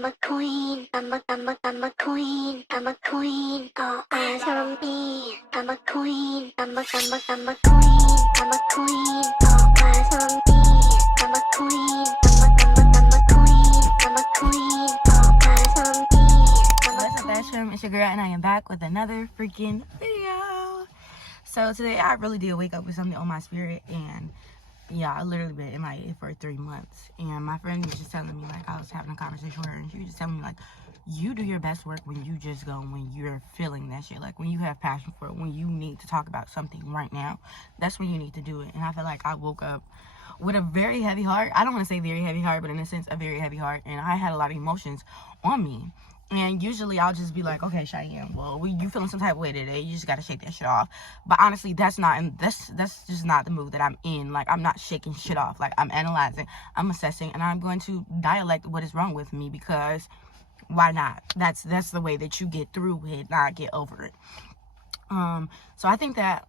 I'm a queen, I'm a queen, I'm a queen, all eyes on me. I'm a queen, I'm a queen, I'm a queen, all eyes on me. I'm a queen, I'm a queen, I'm a queen, all eyes on me. What's up, Fashchey? It's your girl, and I am back with another freaking video. So today I really did wake up with something on my spirit, and yeah, I literally been MIA for 3 months. And my friend was just telling me, like, I was having a conversation with her, and she was just telling me, like, you do your best work when you just go, when you're feeling that shit, like when you have passion for it, when you need to talk about something right now, that's when you need to do it. And I feel like I woke up with a very heavy heart. I don't want to say very heavy heart, but in a sense, a very heavy heart. And I had a lot of emotions on me. And usually I'll just be like, okay, Cheyanne, well, you feeling some type of way today, you just gotta shake that shit off. But honestly, that's just not the mood that I'm in. Like, I'm not shaking shit off. Like, I'm analyzing, I'm assessing, and I'm going to dialect what is wrong with me, because why not? That's the way that you get through it, not get over it. So I think that,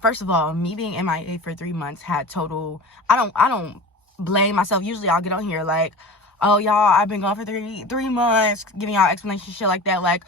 first of all, me being MIA for 3 months had total, I don't blame myself. Usually I'll get on here like, oh, y'all, I've been gone for three months, giving y'all explanation, shit like that, like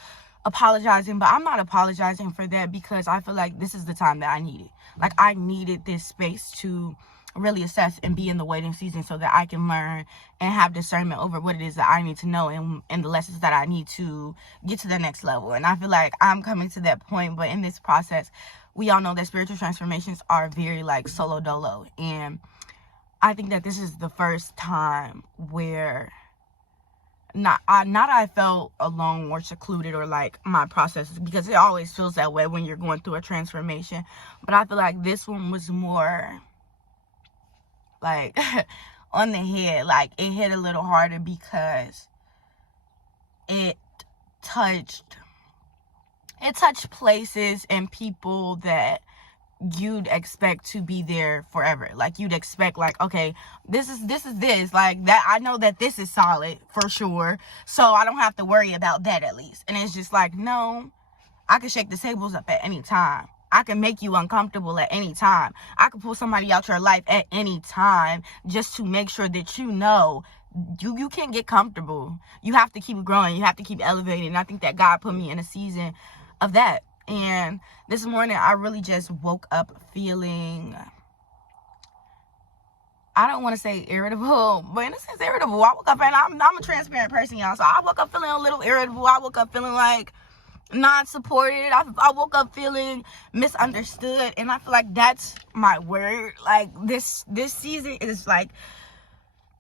apologizing. But I'm not apologizing for that, because I feel like this is the time that I needed. Like, I needed this space to really assess and be in the waiting season, so that I can learn and have discernment over what it is that I need to know, and the lessons that I need to get to the next level. And I feel like I'm coming to that point. But in this process, we all know that spiritual transformations are very like solo dolo, and I think that this is the first time where not I felt alone or secluded, or like my process, because it always feels that way when you're going through a transformation. But I feel like this one was more like on the head. Like, it hit a little harder because it touched places and people that you'd expect to be there forever. Like, you'd expect, like, okay, this is like that. I know that this is solid for sure, so I don't have to worry about that, at least. And it's just like, no, I can shake the tables up at any time. I can make you uncomfortable at any time. I can pull somebody out your life at any time, just to make sure that you know you can't get comfortable. You have to keep growing. You have to keep elevating. And I think that God put me in a season of that. And this morning, I really just woke up feeling, I don't want to say irritable, but in a sense, irritable. I woke up, and I'm a transparent person, y'all. So I woke up feeling a little irritable. I woke up feeling like not supported. I woke up feeling misunderstood. And I feel like that's my word. Like, this season is like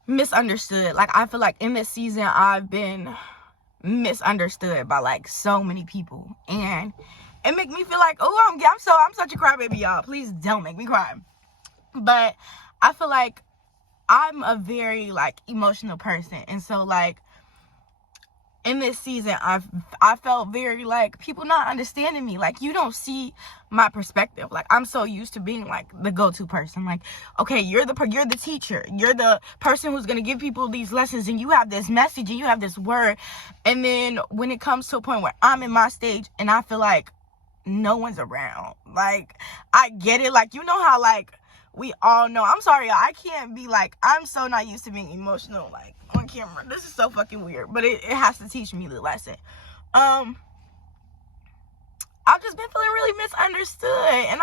misunderstood. Like, I feel like in this season, I've been misunderstood by like so many people, and it make me feel like, oh, I'm such a crybaby, y'all. Please don't make me cry. But I feel like I'm a very like emotional person, and so like in this season, I felt very like people not understanding me. Like, you don't see my perspective. Like, I'm so used to being like the go-to person. Like, okay, you're the teacher. You're the person who's gonna give people these lessons, and you have this message and you have this word. And then when it comes to a point where I'm in my stage and I feel like no one's around, like, I get it. Like, you know how like we all know. I'm sorry, y'all. I can't be like, I'm so not used to being emotional like on camera. This is so fucking weird, but it has to teach me the lesson. I've just been feeling really misunderstood, and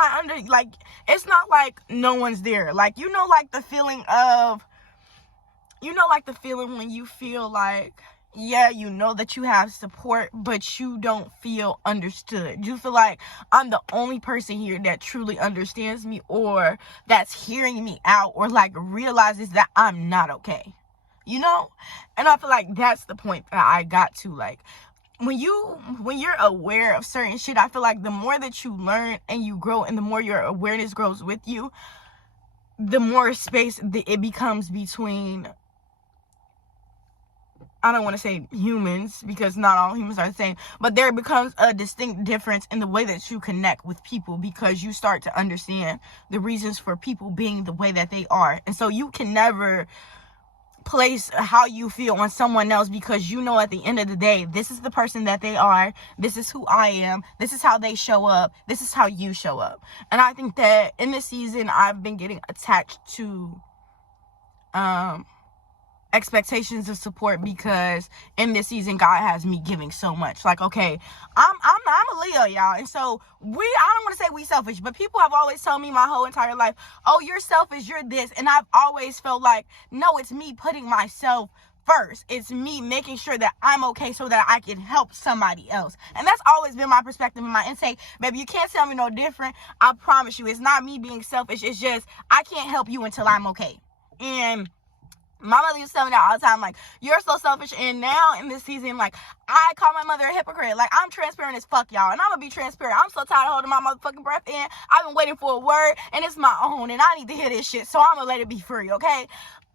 like, it's not like no one's there. Like, you know, like the feeling when you feel like, yeah, you know that you have support, but you don't feel understood. You feel like I'm the only person here that truly understands me, or that's hearing me out, or like realizes that I'm not okay, you know? And I feel like that's the point that I got to. Like, when you're aware of certain shit, I feel like the more that you learn and you grow, and the more your awareness grows with you, the more space it becomes between, I don't want to say humans, because not all humans are the same, but there becomes a distinct difference in the way that you connect with people, because you start to understand the reasons for people being the way that they are. And so you can never place how you feel on someone else, because you know at the end of the day, this is the person that they are, this is who I am, this is how they show up, this is how you show up. And I think that in this season, I've been getting attached to expectations of support, because in this season God has me giving so much. Like, okay, I'm a Leo, y'all, and so I don't want to say we selfish, but people have always told me my whole entire life, oh, you're selfish, you're this, and I've always felt like, no, it's me putting myself first. It's me making sure that I'm okay so that I can help somebody else. And that's always been my perspective and my intake. Baby, you can't tell me no different. I promise you, it's not me being selfish. It's just I can't help you until I'm okay. And my mother used to tell me that all the time, like, you're so selfish. And now in this season, like, I call my mother a hypocrite. Like, I'm transparent as fuck, y'all, and I'm gonna be transparent. I'm so tired of holding my motherfucking breath in. I've been waiting for a word, and it's my own, and I need to hear this shit, so I'm gonna let it be free, okay?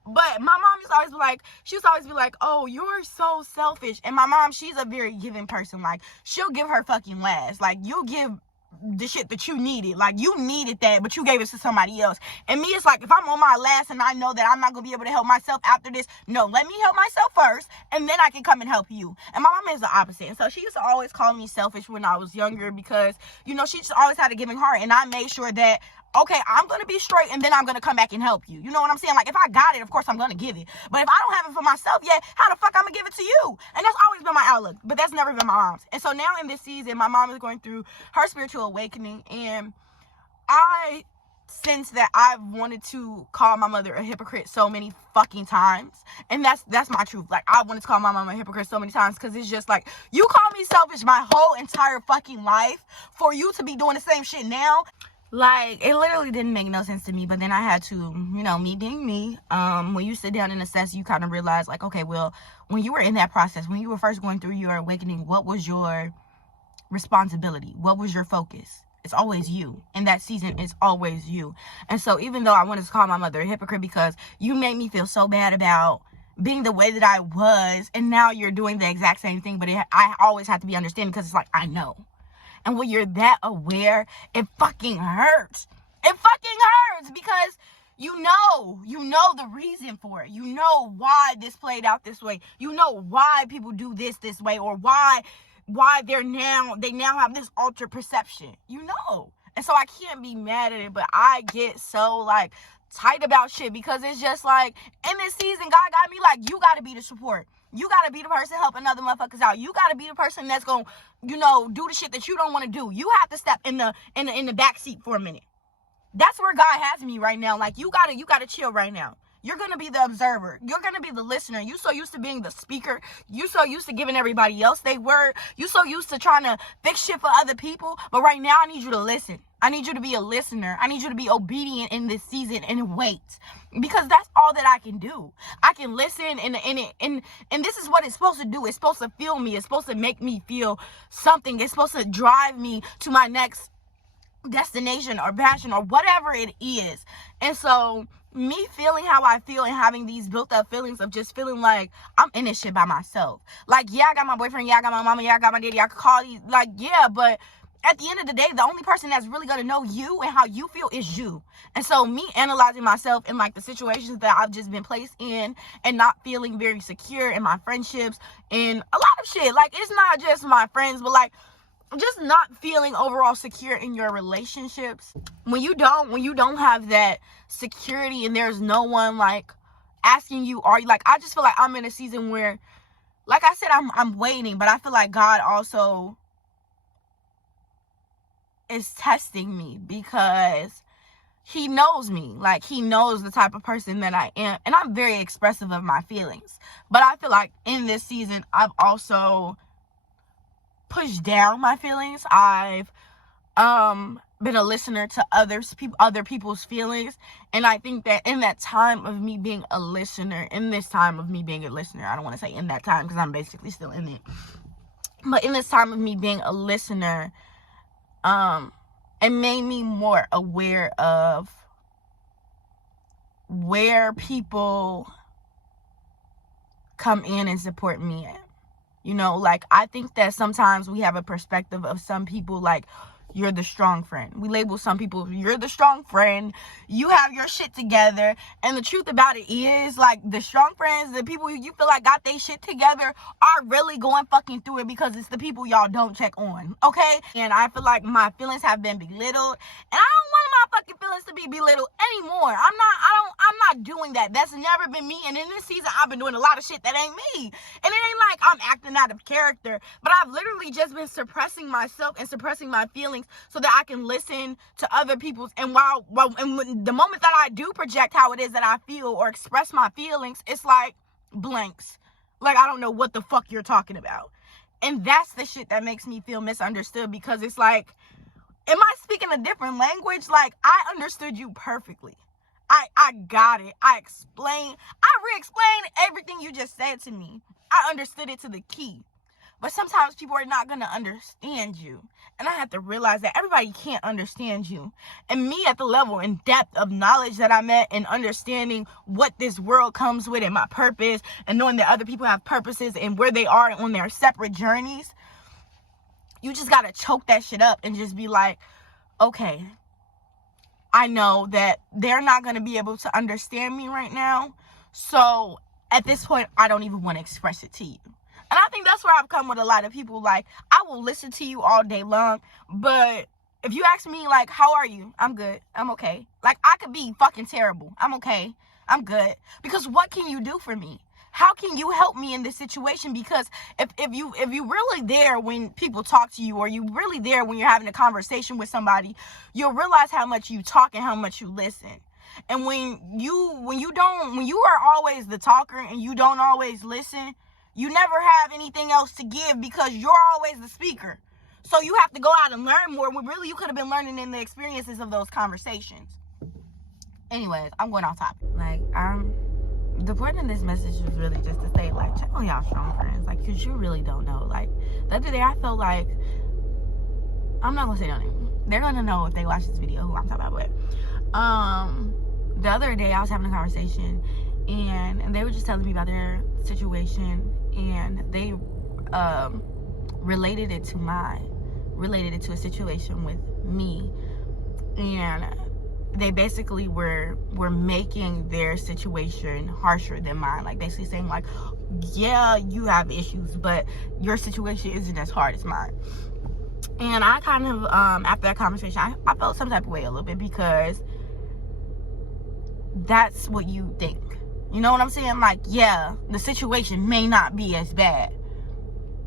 But my mom used to always be like, oh, you're so selfish. And my mom, she's a very giving person. Like, she'll give her fucking last. Like, you'll give the shit that you needed. Like, you needed that, but you gave it to somebody else. And me, it's like, if I'm on my last and I know that I'm not gonna be able to help myself after this, no, let me help myself first, and then I can come and help you. And my mom is the opposite. And so she used to always call me selfish when I was younger, because, you know, she just always had a giving heart, and I made sure that, okay, I'm going to be straight, and then I'm going to come back and help you. You know what I'm saying? Like, if I got it, of course I'm going to give it. But if I don't have it for myself yet, how the fuck I'm going to give it to you? And that's always been my outlook. But that's never been my mom's. And so now in this season, my mom is going through her spiritual awakening. And I sense that I've wanted to call my mother a hypocrite so many fucking times. And that's my truth. Like, I wanted to call my mom a hypocrite so many times, because it's just like, you call me selfish my whole entire fucking life for you to be doing the same shit now. Like, it literally didn't make no sense to me. But then I had to, you know, me being me, when you sit down and assess, you kind of realize, like, okay, well, when you were in that process, when you were first going through your awakening, what was your responsibility? What was your focus? It's always you. In that season, it's always you. And so even though I wanted to call my mother a hypocrite because you made me feel so bad about being the way that I was, and now you're doing the exact same thing, but I always have to be understanding, because it's like, I know. And when you're that aware, it fucking hurts. It fucking hurts, because you know the reason for it. You know why this played out this way. You know why people do this way, or why they now have this altered perception. You know. And so I can't be mad at it, but I get so, like, tight about shit, because it's just like, in this season, God got me like, you got to be the support. You got to be the person helping other motherfuckers out. You got to be the person that's going to, you know, do the shit that you don't want to do. You have to step in the back seat for a minute. That's where God has me right now. Like, you got to chill right now. You're going to be the observer. You're going to be the listener. You so used to being the speaker. You so used to giving everybody else their word. You so used to trying to fix shit for other people. But right now, I need you to listen. I need you to be a listener. I need you to be obedient in this season and wait. Because that's all that I can do. I can listen, and this is what it's supposed to do. It's supposed to feel me. It's supposed to make me feel something. It's supposed to drive me to my next destination or passion or whatever it is. And so me feeling how I feel and having these built up feelings of just feeling like I'm in this shit by myself. Like, yeah, I got my boyfriend, yeah, I got my mama, yeah, I got my daddy, I could call these, like, yeah, but at the end of the day, the only person that's really gonna know you and how you feel is you. And so me analyzing myself in, like, the situations that I've just been placed in and not feeling very secure in my friendships and a lot of shit. Like, it's not just my friends, but, like, just not feeling overall secure in your relationships. When you don't have that security and there's no one, like, asking you, are you, like, I just feel like I'm in a season where, like I said, I'm waiting, but I feel like God also is testing me, because he knows me. Like, he knows the type of person that I am, and I'm very expressive of my feelings. But I feel like in this season, I've also pushed down my feelings. I've been a listener to other people's feelings, and I think that in that time of me being a listener, I don't want to say in that time, because I'm basically still in it, but in this time of me being a listener, it made me more aware of where people come in and support me at. You know, like, I think that sometimes we have a perspective of some people, like, you're the strong friend. We label some people, you're the strong friend, you have your shit together. And the truth about it is, like, the strong friends, the people you feel like got their shit together, are really going fucking through it, because it's the people y'all don't check on, okay? And I feel like my feelings have been belittled, and I don't want my fucking feelings to be belittled anymore. I'm not doing that. That's never been me. And in this season, I've been doing a lot of shit that ain't me. And it ain't like I'm acting out of character, but I've literally just been suppressing myself and suppressing my feelings so that I can listen to other people's. And when the moment that I do project how it is that I feel or express my feelings, it's like blanks. Like, I don't know what the fuck you're talking about. And that's the shit that makes me feel misunderstood, because it's like, am I speaking a different language? Like, I understood you perfectly. I got it. I re-explained everything you just said to me. I understood it to the key. But sometimes people are not going to understand you. And I have to realize that everybody can't understand you. And me, at the level and depth of knowledge that I'm at, and understanding what this world comes with and my purpose, and knowing that other people have purposes and where they are on their separate journeys, you just got to choke that shit up and just be like, okay, I know that they're not going to be able to understand me right now. So at this point, I don't even want to express it to you. And I think that's where I've come with a lot of people. Like, I will listen to you all day long, but if you ask me, like, how are you? I'm good. I'm okay. Like, I could be fucking terrible. I'm okay. I'm good. Because what can you do for me? How can you help me in this situation? Because if you really there when people talk to you, or you really there when you're having a conversation with somebody, you'll realize how much you talk and how much you listen. And when you are always the talker and you don't always listen, you never have anything else to give, because you're always the speaker. So you have to go out and learn more, when really you could have been learning in the experiences of those conversations. Anyways, I'm going off topic. Like, the point of this message was really just to say, like, check on y'all strong friends. Like, because you really don't know. Like, the other day I felt like, I'm not going to say no name. They're going to know if they watch this video who I'm talking about. But the other day I was having a conversation, and they were just telling me about their situation, and they related it to a situation with me, and they basically were making their situation harsher than mine. Like, basically saying, like, yeah, you have issues, but your situation isn't as hard as mine. And I kind of, after that conversation, I felt some type of way a little bit, because that's what you think. You know what I'm saying? Like, yeah, the situation may not be as bad,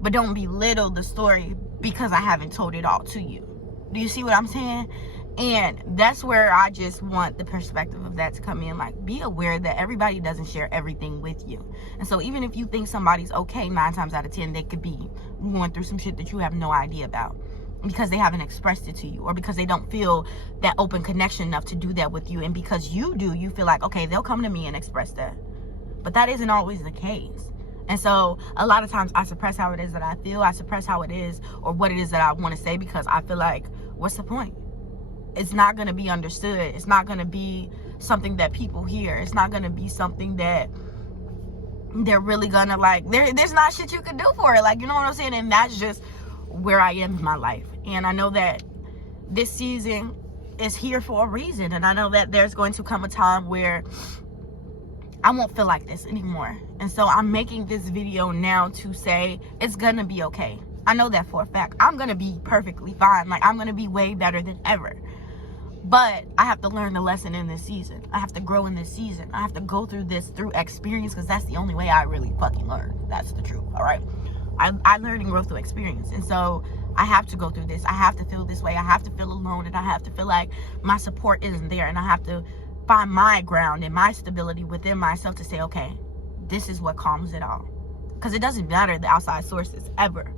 but don't belittle the story because I haven't told it all to you. Do you see what I'm saying? And that's where I just want the perspective of that to come in. Like, be aware that everybody doesn't share everything with you. And so even if you think somebody's okay, 9 times out of 10, they could be going through some shit that you have no idea about, because they haven't expressed it to you, or because they don't feel that open connection enough to do that with you. And because you do, you feel like, okay, they'll come to me and express that. But that isn't always the case. And so a lot of times I suppress how it is that I feel. I suppress how it is, or what it is that I want to say, because I feel like, what's the point? It's not going to be understood. It's not going to be something that people hear. It's not going to be something that they're really going to like. There's not shit you can do for it. Like, you know what I'm saying? And that's just where I am in my life. And I know that this season is here for a reason. And I know that there's going to come a time where I won't feel like this anymore. And so I'm making this video now to say it's going to be okay. I know that for a fact. I'm going to be perfectly fine. Like, I'm going to be way better than ever. But I have to learn the lesson in this season. I have to grow in this season. I have to go through this through experience, because that's the only way I really fucking learn. That's the truth, all right? I learn and grow through experience. And so I have to go through this. I have to feel this way. I have to feel alone, and I have to feel like my support isn't there. And I have to find my ground and my stability within myself to say, okay, this is what calms it all. Because it doesn't matter the outside sources ever.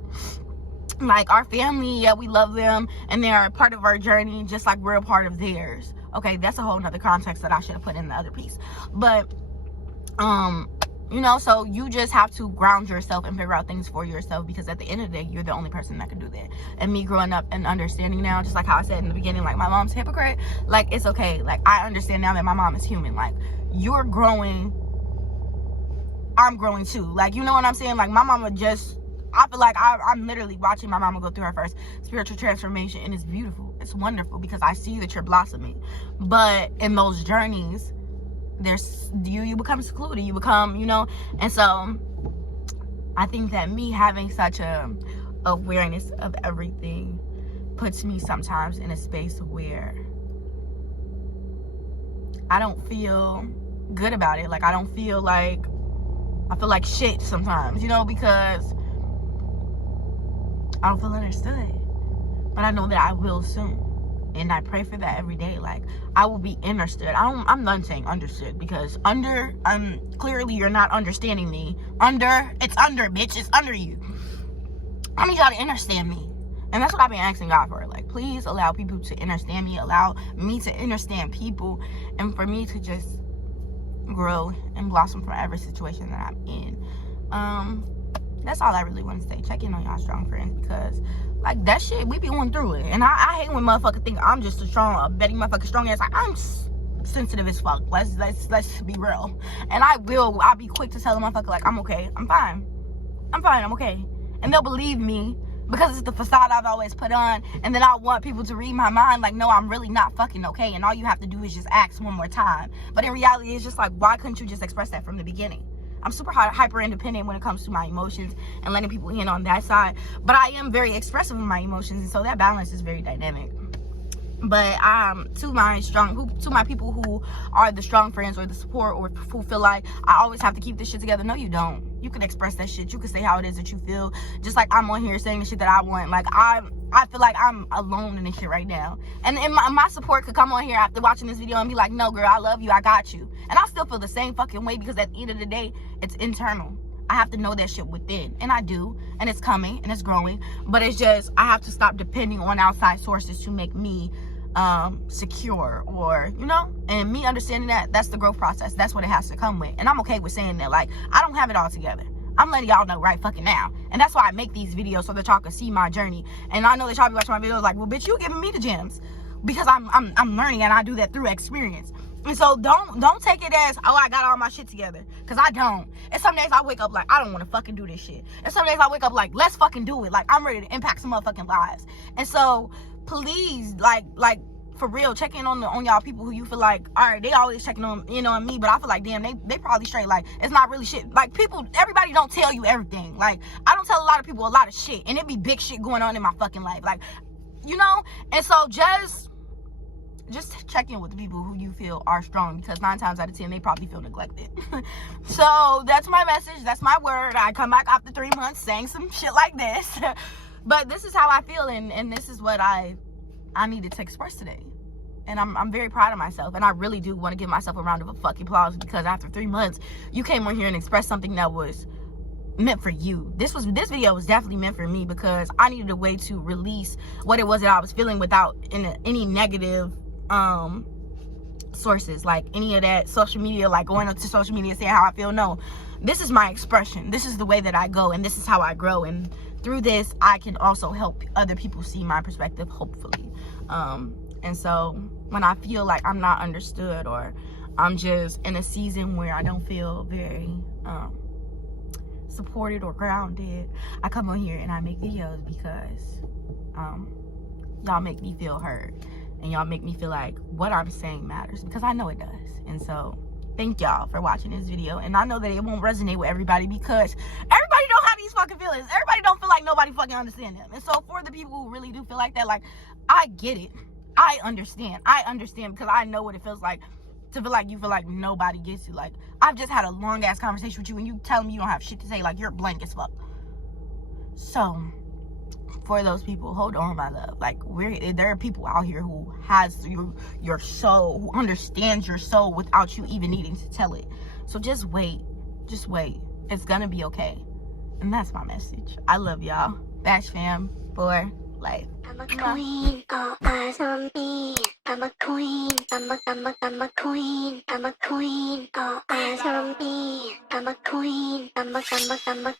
Like, our family, yeah, we love them, and they are a part of our journey, just like we're a part of theirs. Okay, that's a whole nother context that I should have put in the other piece. But you know, so you just have to ground yourself and figure out things for yourself, because at the end of the day, you're the only person that can do that. And me growing up and understanding now, just like how I said in the beginning, like, my mom's a hypocrite, like, it's okay. Like, I understand now that my mom is human. Like, you're growing, I'm growing too. Like, you know what I'm saying? Like, my mama just I feel like I'm literally watching my mama go through her first spiritual transformation, and it's beautiful. It's wonderful because I see that you're blossoming. But in those journeys, there's you become secluded, you become, you know. And so I think that me having such a awareness of everything puts me sometimes in a space where I don't feel good about it. Like, I feel like shit sometimes, you know, because I don't feel understood. But I know that I will soon. And I pray for that every day. Like, I will be understood. I'm done saying understood, because clearly you're not understanding me. It's under, bitch. It's under you. I need y'all to understand me. And that's what I've been asking God for. Like, please allow people to understand me. Allow me to understand people. And for me to just grow and blossom from every situation that I'm in. That's all I really want to say. Check in on y'all strong friends, because like that shit, we be going through it. And I hate when motherfuckers think I'm just a betting motherfucker strong ass. Like, I'm sensitive as fuck. Let's be real. And I'll be quick to tell the motherfucker, like, I'm okay. I'm fine. I'm okay. And they'll believe me because it's the facade I've always put on. And then I want people to read my mind like, no, I'm really not fucking okay. And all you have to do is just ask one more time. But in reality, it's just like, why couldn't you just express that from the beginning? I'm super hyper independent when it comes to my emotions and letting people in on that side. But I am very expressive of my emotions. And so that balance is very dynamic. But to my people who are the strong friends or the support, or who feel like I always have to keep this shit together, no, you don't. You can express that shit. You can say how it is that you feel. Just like I'm on here saying the shit that I want. Like, I feel like I'm alone in this shit right now. And my support could come on here after watching this video and be like, no, girl, I love you. I got you. And I still feel the same fucking way, because at the end of the day, it's internal. I have to know that shit within. And I do. And it's coming and it's growing. But it's just, I have to stop depending on outside sources to make me secure, or, you know. And me understanding that, that's the growth process. That's what it has to come with. And I'm okay with saying that. Like, I don't have it all together. I'm letting y'all know right fucking now. And that's why I make these videos, so that y'all can see my journey. And I know that y'all be watching my videos like, well, bitch, you giving me the gems, because I'm learning, and I do that through experience. And so don't take it as, oh, I got all my shit together, because I don't. And some days I wake up like, I don't want to fucking do this shit. And some days I wake up like, let's fucking do it. Like, I'm ready to impact some motherfucking lives. And so please, like for real, check in on y'all people who you feel like, all right, they always checking on, you know, on me, but I feel like, damn, they probably straight. Like, it's not really shit. Like, everybody don't tell you everything. Like, I don't tell a lot of people a lot of shit, and it be big shit going on in my fucking life, like, you know. And so just check in with the people who you feel are strong, because 9 times out of 10 they probably feel neglected. So that's my message. That's my word. I come back after 3 months saying some shit like this. But this is how I feel, and this is what I needed to express today. And I'm very proud of myself, and I really do want to give myself a round of fucking applause, because after 3 months you came on here and expressed something that was meant for you. This video was definitely meant for me, because I needed a way to release what it was that I was feeling without any negative sources, like any of that social media, like going up to social media saying how I feel. No, this is my expression. This is the way that I go, and this is how I grow. And through this, I can also help other people see my perspective, hopefully. And so when I feel like I'm not understood, or I'm just in a season where I don't feel very supported or grounded, I come on here and I make videos, because y'all make me feel heard, and y'all make me feel like what I'm saying matters, because I know it does. And so thank y'all for watching this video. And I know that it won't resonate with everybody, because everybody don't have these fucking feelings. Everybody don't feel like nobody fucking understand them. And so for the people who really do feel like that, like, I get it. I understand, because I know what it feels like to feel like you feel like nobody gets you. Like, I've just had a long ass conversation with you, and you telling me you don't have shit to say, like, you're blank as fuck. So for those people, hold on, my love. Like, there are people out here who has your soul, who understands your soul without you even needing to tell it. So just wait. It's gonna be okay. And that's my message. I love y'all. Bash fam for life. I'm a queen, all eyes on me. I'm a queen, I'm a queen, I'm a queen, all eyes on me. I'm a queen, I'm a